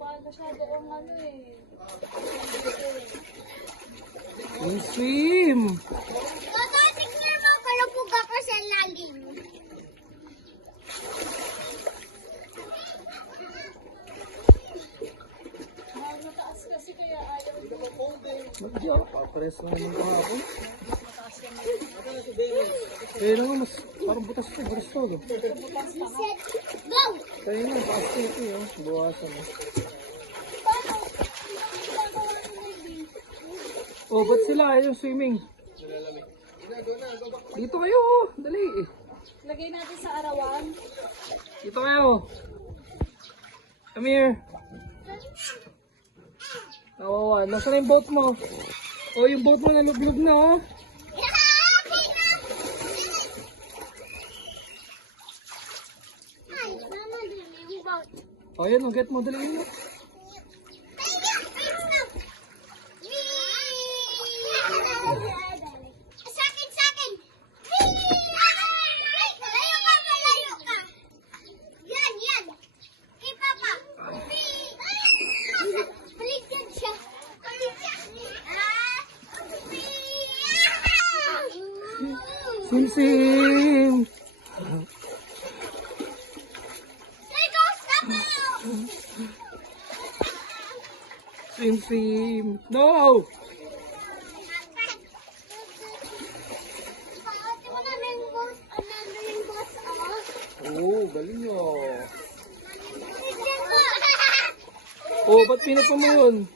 Masyado ang ano eh. Swim! Tata, tignan mo, kalapog ako sa lalim. Mataas kasi kaya ayaw mo. Magdiya, papares lang naman kahapon. Eh naman, mas parang butas ito, butas ito. Set, go! Kaya nga, taas ko ito yun. Buwasan eh. Oh, ba't sila yung swimming? Dito kayo, oh. Dali eh. Lagay natin sa arawan. Dito kayo. Come here. Kawawa. Nasaan yung boat mo? Oh, yung boat mo nalublog na, oh. Ay, mama din yung boat. Oh, yan, oh. Get mo, dali mo. Sakin! Layo ka! Yan! Kay Papa! Baliktad siya! Sim! Go, stop it! Sim! No! Oh, galing oh. Oh, ba't pinapa mo yun?